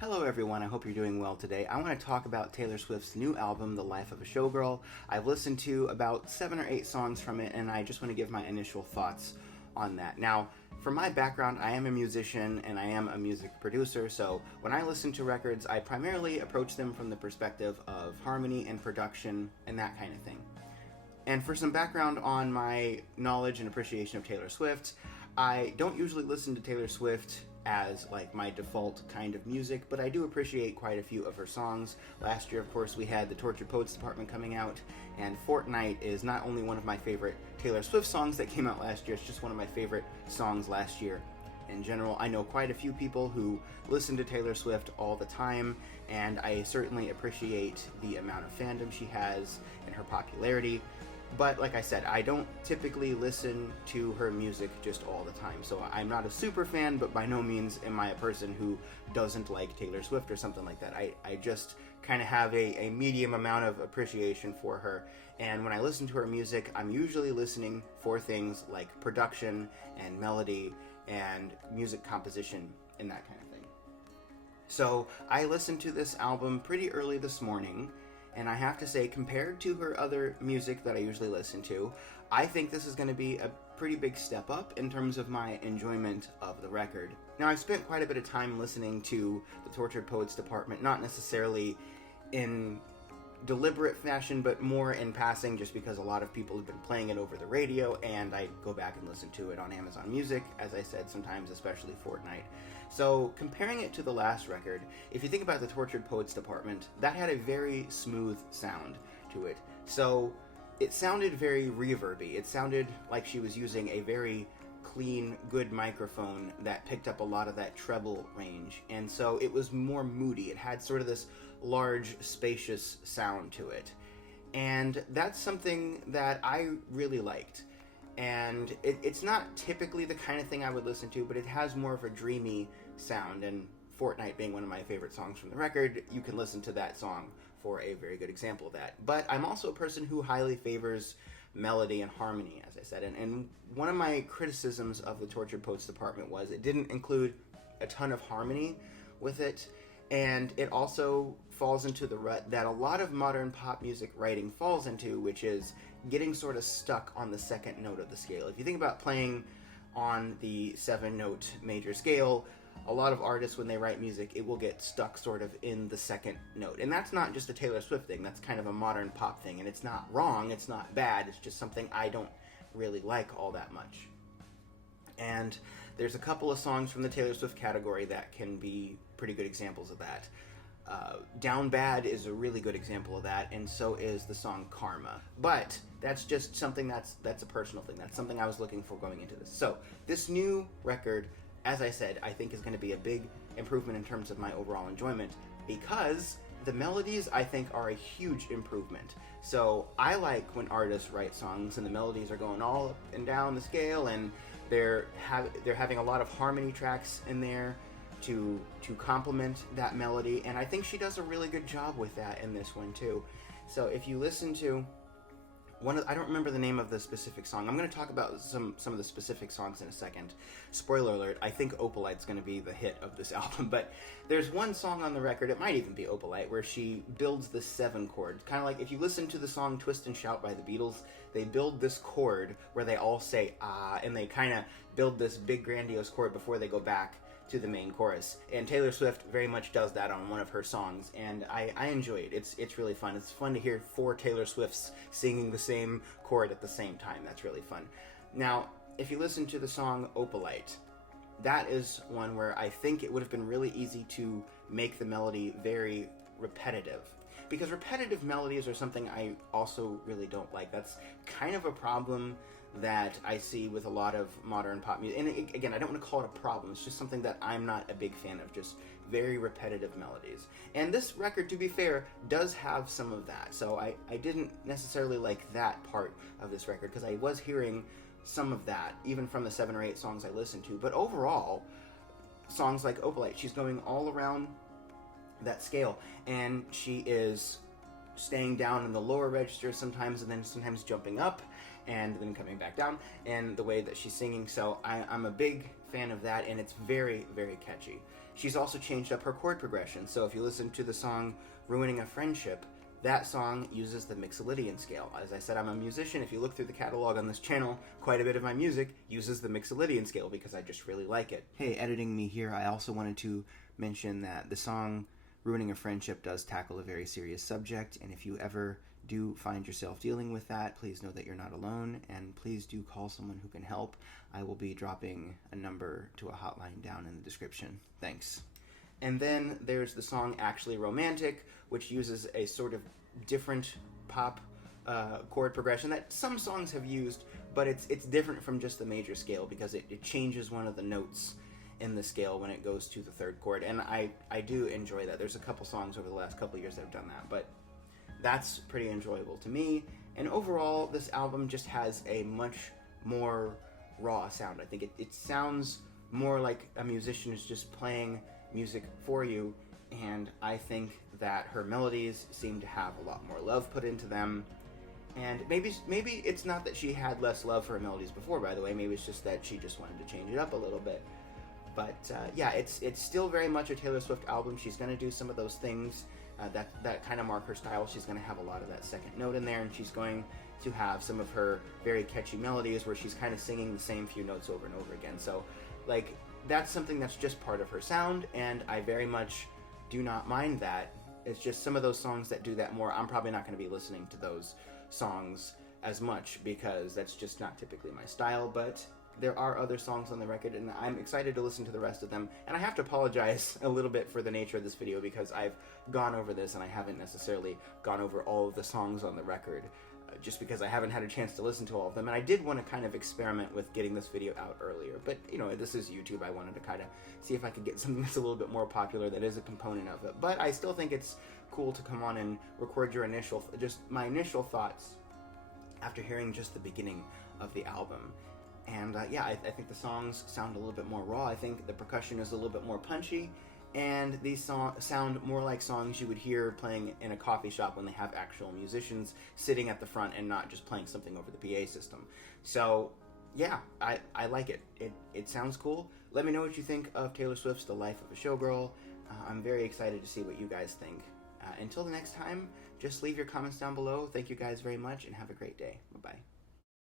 Hello everyone, I hope you're doing well today. I want to talk about Taylor Swift's new album, The Life of a Showgirl. I've listened to about 7 or 8 songs from it, and I just want to give my initial thoughts on that. Now, for my background, I am a musician and I am a music producer, so when I listen to records, I primarily approach them from the perspective of harmony and production and that kind of thing. And for some background on my knowledge and appreciation of Taylor Swift, I don't usually listen to Taylor Swift as like my default kind of music, but I do appreciate quite a few of her songs. Last year, of course, we had the Tortured Poets Department coming out, and Fortnite is not only one of my favorite Taylor Swift songs that came out last year, it's just one of my favorite songs last year. In general, I know quite a few people who listen to Taylor Swift all the time, and I certainly appreciate the amount of fandom she has and her popularity. But like I said, I don't typically listen to her music just all the time. So I'm not a super fan, but by no means am I a person who doesn't like Taylor Swift or something like that. I just kind of have a medium amount of appreciation for her. And when I listen to her music, I'm usually listening for things like production and melody and music composition and that kind of thing. So I listened to this album pretty early this morning, and I have to say, compared to her other music that I usually listen to, I think this is going to be a pretty big step up in terms of my enjoyment of the record. Now, I've spent quite a bit of time listening to the Tortured Poets Department, not necessarily in deliberate fashion, but more in passing, just because a lot of people have been playing it over the radio, and I go back and listen to it on Amazon Music, as I said, sometimes, especially Fortnite. So, comparing it to the last record, if you think about the Tortured Poets Department, that had a very smooth sound to it. So, it sounded very reverby. It sounded like she was using a very clean, good microphone that picked up a lot of that treble range. And so it was more moody. It had sort of this large, spacious sound to it. And that's something that I really liked. And it's not typically the kind of thing I would listen to, but it has more of a dreamy sound. And Fortnite being one of my favorite songs from the record, you can listen to that song for a very good example of that. But I'm also a person who highly favors melody and harmony, as I said. And one of my criticisms of the Tortured Poets Department was it didn't include a ton of harmony with it. And it also falls into the rut that a lot of modern pop music writing falls into, which is getting sort of stuck on the second note of the scale. If you think about playing on the 7-note major scale, a lot of artists, when they write music, it will get stuck sort of in the second note. And that's not just a Taylor Swift thing, that's kind of a modern pop thing. And it's not wrong, it's not bad, it's just something I don't really like all that much. And there's a couple of songs from the Taylor Swift category that can be pretty good examples of that. Down Bad is a really good example of that, and so is the song Karma. But that's just something that's a personal thing. That's something I was looking for going into this. So this new record, as I said, I think is going to be a big improvement in terms of my overall enjoyment, because the melodies, I think, are a huge improvement. So I like when artists write songs and the melodies are going all up and down the scale, and they're having a lot of harmony tracks in there to complement that melody, and I think she does a really good job with that in this one too. So if you listen to I don't remember the name of the specific song. I'm going to talk about some of the specific songs in a second. Spoiler alert, I think Opalite's going to be the hit of this album, but there's one song on the record, it might even be Opalite, where she builds this 7 chord. Kind of like if you listen to the song Twist and Shout by the Beatles, they build this chord where they all say ah, and they kind of build this big grandiose chord before they go back to the main chorus. And Taylor Swift very much does that on one of her songs, and I enjoy it. It's really fun. It's fun to hear 4 Taylor Swifts singing the same chord at the same time. That's really fun. Now, if you listen to the song Opalite, that is one where I think it would have been really easy to make the melody very repetitive. Because repetitive melodies are something I also really don't like. That's kind of a problem that I see with a lot of modern pop music. And again, I don't want to call it a problem. It's just something that I'm not a big fan of, just very repetitive melodies. And this record, to be fair, does have some of that. So I didn't necessarily like that part of this record, because I was hearing some of that, even from the 7 or 8 songs I listened to. But overall, songs like Opalite, she's going all around that scale, and she is staying down in the lower register sometimes, and then sometimes jumping up and then coming back down, and the way that she's singing. So I'm a big fan of that, and it's very, very catchy. she's also changed up her chord progression. So if you listen to the song Ruining a Friendship, that song uses the Mixolydian scale. As I said, I'm a musician. If you look through the catalog on this channel, quite a bit of my music uses the Mixolydian scale because I just really like it. Hey, editing me here, I also wanted to mention that the song Ruining a Friendship does tackle a very serious subject, and if you ever do find yourself dealing with that, please know that you're not alone, and please do call someone who can help. I will be dropping a number to a hotline down in the description. Thanks. And then there's the song Actually Romantic, which uses a sort of different pop chord progression that some songs have used, but it's different from just the major scale because it changes one of the notes in the scale when it goes to the third chord, and I do enjoy that. There's a couple songs over the last couple years that have done that, but that's pretty enjoyable to me. And overall, this album just has a much more raw sound. I think it sounds more like a musician is just playing music for you, and I think that her melodies seem to have a lot more love put into them. And maybe it's not that she had less love for her melodies before, by the way. Maybe it's just that she just wanted to change it up a little bit. But yeah, it's still very much a Taylor Swift album. She's going to do some of those things that kind of mark her style. She's going to have a lot of that second note in there, and she's going to have some of her very catchy melodies where she's kind of singing the same few notes over and over again. So, like, that's something that's just part of her sound, and I very much do not mind that. It's just some of those songs that do that more, I'm probably not going to be listening to those songs as much because that's just not typically my style, but there are other songs on the record, and I'm excited to listen to the rest of them. And I have to apologize a little bit for the nature of this video because I've gone over this and I haven't necessarily gone over all of the songs on the record, just because I haven't had a chance to listen to all of them. And I did want to kind of experiment with getting this video out earlier, but you know, this is YouTube. I wanted to kind of see if I could get something that's a little bit more popular that is a component of it. But I still think it's cool to come on and record my initial thoughts after hearing just the beginning of the album. And yeah, I think the songs sound a little bit more raw. I think the percussion is a little bit more punchy, and these sound more like songs you would hear playing in a coffee shop when they have actual musicians sitting at the front and not just playing something over the PA system. So yeah, I like it. It sounds cool. Let me know what you think of Taylor Swift's The Life of a Showgirl. I'm very excited to see what you guys think. Until the next time, just leave your comments down below. Thank you guys very much, and have a great day. Bye-bye.